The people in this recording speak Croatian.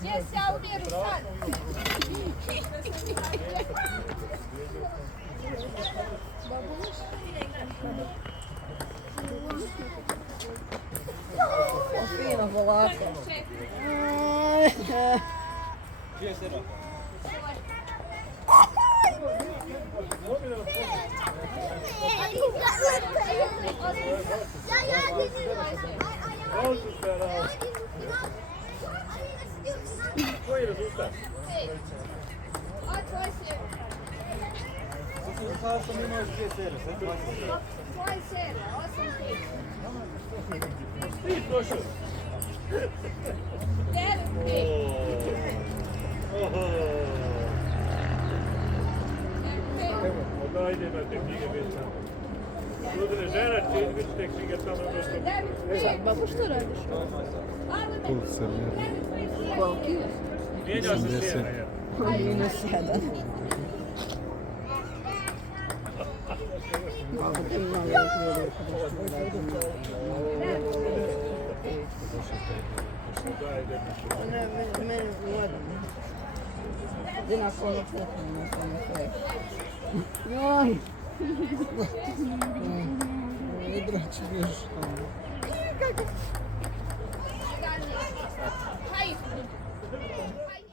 Gdje se ja umjeru sad? Fino, polako. Gdje se raka? Koji je rezultat? Sada sam imao još 2 serije, sad 2 serije. Koje serije? 8-5. Ti prošao? 9-5. Da, ide na te knjige već tamo. Ludine žena će vidjeti te knjige tamo nešto. Babo, što radiš? Koliko se mjeri? Koliki? Mijenjao se sjena, ja. -1. Malo te malo Da, ide. ne, meni gledam. Gdje na kono putno, na kono sve. Joj! Idraći još. Hajde.